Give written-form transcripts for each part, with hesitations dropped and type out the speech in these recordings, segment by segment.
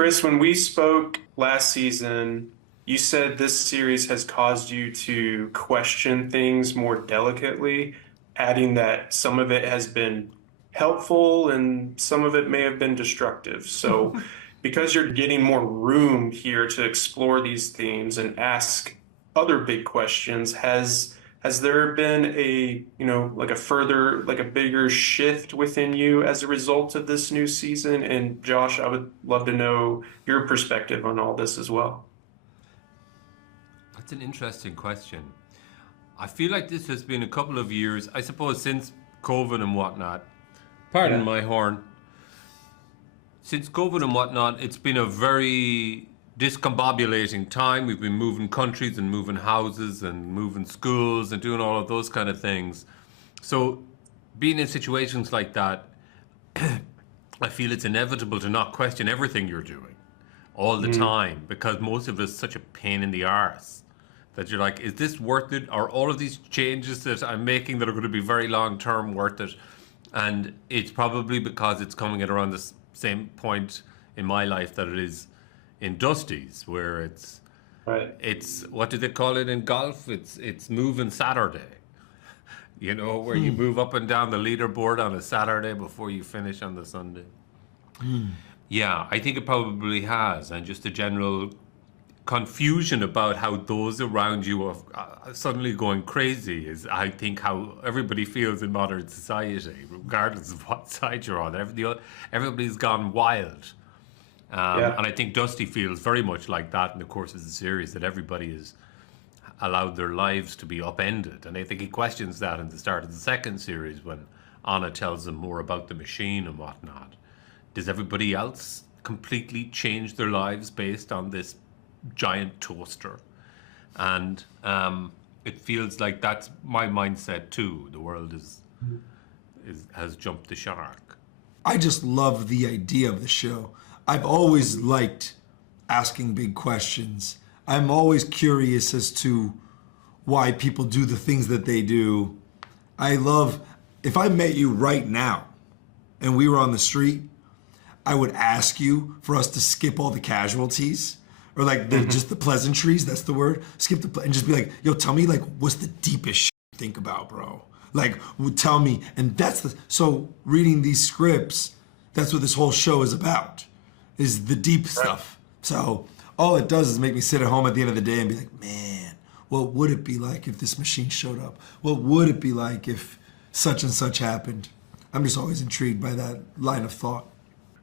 Chris, when we spoke last season, you said this series has caused you to question things more delicately, adding that some of it has been helpful and some of it may have been destructive. So, because you're getting more room here to explore these themes and ask other big questions, has there been a, like a further, like a bigger shift within you as a result of this new season? And Josh, I would love to know your perspective on all this as well. That's an interesting question. I feel like this has been a couple of years, I suppose, since COVID and whatnot. Pardon Yeah. my horn. Since COVID and whatnot, it's been a very discombobulating time. We've been moving countries and moving houses and moving schools and doing all of those kind of things. So being in situations like that, I feel it's inevitable to not question everything you're doing all the time, because most of it's such a pain in the arse that you're like, is this worth it? Are all of these changes that I'm making that are going to be very long term worth it? And it's probably because it's coming at around the same point in my life that it is in Dusty's, where Right. it's what do they call it in golf? It's moving Saturday. You know, where you move up and down the leaderboard on a Saturday before you finish on the Sunday. Yeah, I think it probably has, and just a general confusion about how those around you are suddenly going crazy is, I think, how everybody feels in modern society, regardless of what side you're on. Everybody's gone wild. Yeah. And I think Dusty feels very much like that in the course of the series, that everybody has allowed their lives to be upended. And I think he questions that in the start of the second series when Anna tells him more about the machine and whatnot. Does everybody else completely change their lives based on this giant toaster? And it feels like that's my mindset too. The world has jumped the shark. I just love the idea of the show. I've always liked asking big questions. I'm always curious as to why people do the things that they do. I love, if I met you right now and we were on the street, I would ask you for us to skip all the casualties or like just the pleasantries, that's the word. Skip and just be like, yo, tell me like, what's the deepest shit you think about, bro? Like, tell me. And so reading these scripts, that's what this whole show is about, is the deep stuff. So all it does is make me sit at home at the end of the day and be like, man, what would it be like if this machine showed up? What would it be like if such and such happened? I'm just always intrigued by that line of thought.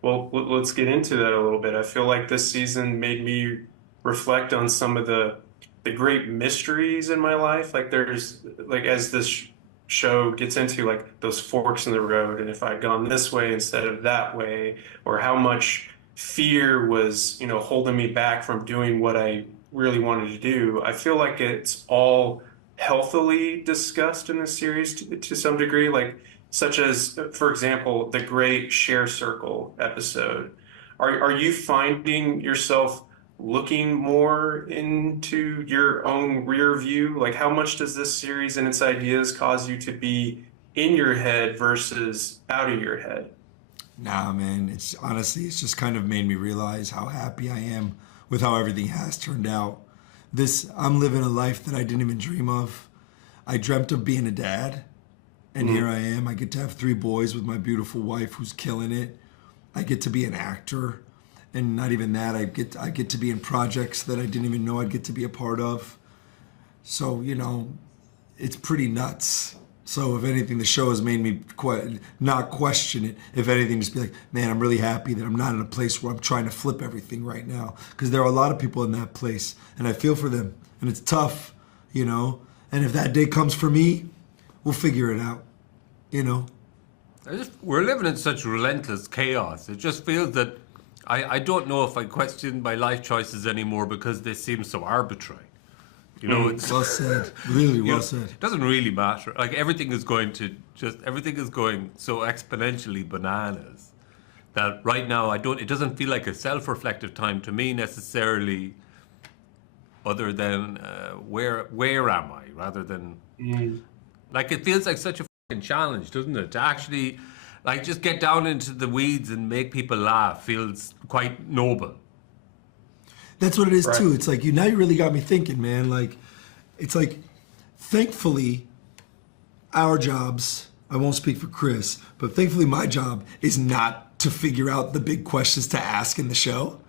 Well, let's get into that a little bit. I feel like this season made me reflect on some of the great mysteries in my life. Like there's like as this show gets into like those forks in the road, and if I'd gone this way instead of that way, or how much fear was, holding me back from doing what I really wanted to do. I feel like it's all healthily discussed in this series to some degree, like such as, for example, the great Share Circle episode. Are you finding yourself looking more into your own rear view? Like, how much does this series and its ideas cause you to be in your head versus out of your head? Nah, man, it's just kind of made me realize how happy I am with how everything has turned out. I'm living a life that I didn't even dream of. I dreamt of being a dad, and here I am. I get to have 3 boys with my beautiful wife who's killing it. I get to be an actor, and not even that, I get to be in projects that I didn't even know I'd get to be a part of. So, it's pretty nuts. So if anything, the show has made me not question it. If anything, just be like, man, I'm really happy that I'm not in a place where I'm trying to flip everything right now. Because there are a lot of people in that place, and I feel for them. And it's tough, And if that day comes for me, we'll figure it out, We're living in such relentless chaos. It just feels that I don't know if I question my life choices anymore because they seem so arbitrary. It's well said. Really well said. It doesn't really matter. Like everything is going so exponentially bananas that right now it doesn't feel like a self-reflective time to me necessarily, other than where am I, rather than like it feels like such a fucking challenge, doesn't it? To actually like just get down into the weeds and make people laugh feels quite noble. That's what it is Right. too. It's like you really got me thinking, man. Like, it's like, thankfully, our jobs, I won't speak for Chris, but thankfully my job is not to figure out the big questions to ask in the show.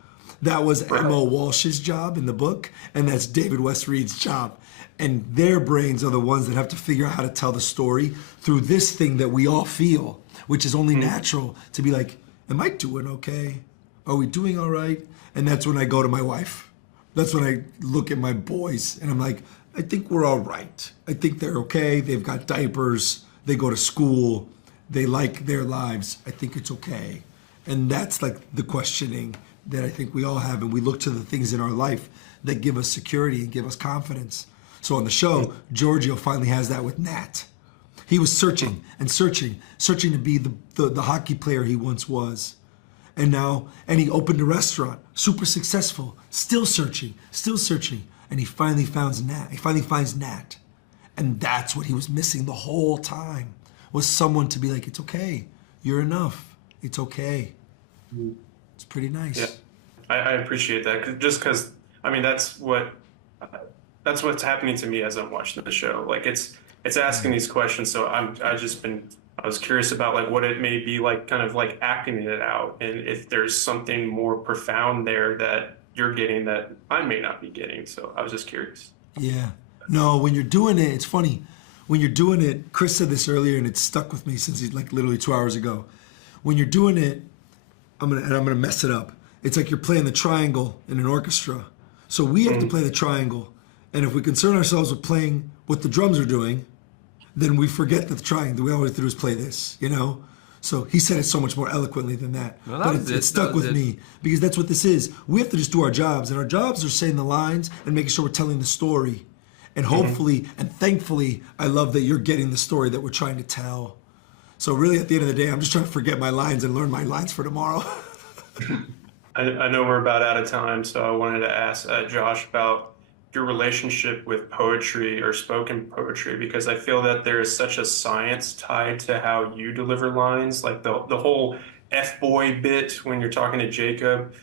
That was Right. Emma Walsh's job in the book, and that's David West Reed's job. And their brains are the ones that have to figure out how to tell the story through this thing that we all feel, which is only natural to be like, am I doing okay? Are we doing all right? And that's when I go to my wife. That's when I look at my boys and I'm like, I think we're all right. I think they're okay. They've got diapers. They go to school. They like their lives. I think it's okay. And that's like the questioning that I think we all have. And we look to the things in our life that give us security and give us confidence. So on the show, Giorgio finally has that with Nat. He was searching and searching to be the hockey player he once was. And he opened a restaurant, super successful, still searching. And he finally finds Nat. He finally finds Nat. And that's what he was missing the whole time, was someone to be like, it's okay. You're enough. It's okay. It's pretty nice. Yeah, I appreciate that. Just because, I mean, that's what's happening to me as I'm watching the show. Like it's asking these questions. So I was curious about like what it may be like, kind of like acting it out, and if there's something more profound there that you're getting that I may not be getting. So I was just curious. Yeah. No, when you're doing it, it's funny. When you're doing it, Chris said this earlier, and it stuck with me since he's like literally 2 hours ago. When you're doing it, I'm gonna mess it up. It's like you're playing the triangle in an orchestra. So we have to play the triangle, and if we concern ourselves with playing what the drums are doing, then we forget that the triangle. We all we have to do is play this, you know. So he said it so much more eloquently than that. Well, that but was it stuck with me because that's what this is. We have to just do our jobs, and our jobs are saying the lines and making sure we're telling the story. And hopefully and thankfully, I love that you're getting the story that we're trying to tell. So really, at the end of the day, I'm just trying to forget my lines and learn my lines for tomorrow. I know we're about out of time, so I wanted to ask Josh about your relationship with poetry or spoken poetry, because I feel that there is such a science tied to how you deliver lines, like the whole F-boy bit when you're talking to Jacob,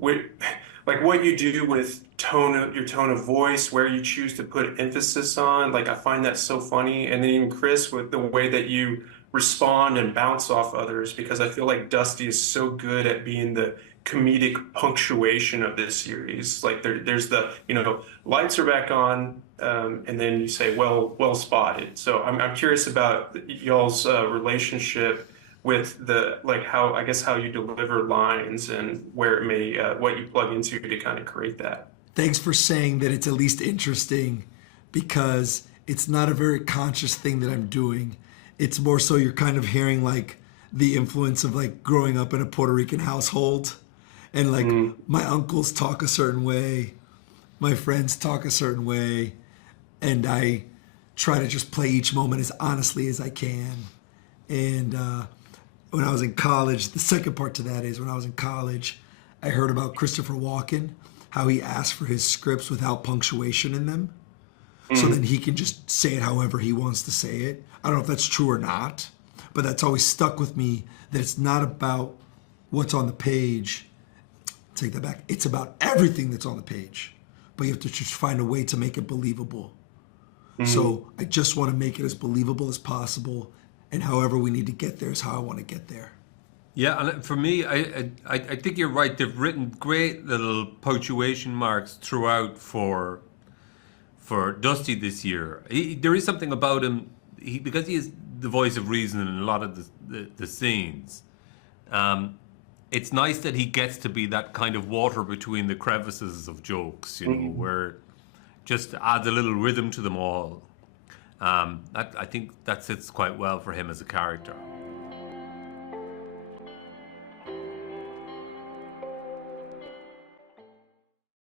like what you do with your tone of voice, where you choose to put emphasis on. Like I find that so funny. And then even Chris, with the way that you respond and bounce off others, because I feel like Dusty is so good at being the comedic punctuation of this series. Like there's the, lights are back on, and then you say, well spotted. So I'm curious about y'all's relationship with how you deliver lines and where it may, what you plug into to kind of create that. Thanks for saying that it's at least interesting, because it's not a very conscious thing that I'm doing. It's more so you're kind of hearing like the influence of like growing up in a Puerto Rican household, and like my uncles talk a certain way, my friends talk a certain way, and I try to just play each moment as honestly as I can. And when I was in college, the second part to that is when I was in college, I heard about Christopher Walken, how he asked for his scripts without punctuation in them. So then he can just say it however he wants to say it. I don't know if that's true or not, but that's always stuck with me, that it's not about what's on the page. Take that back. It's about everything that's on the page, but you have to just find a way to make it believable. So I just want to make it as believable as possible, and however we need to get there is how I want to get there. Yeah, and for me, I think you're right. They've written great little punctuation marks throughout for Dusty this year. There is something about him, because he is the voice of reason in a lot of the scenes. It's nice that he gets to be that kind of water between the crevices of jokes, where just adds a little rhythm to them all. I think that sits quite well for him as a character.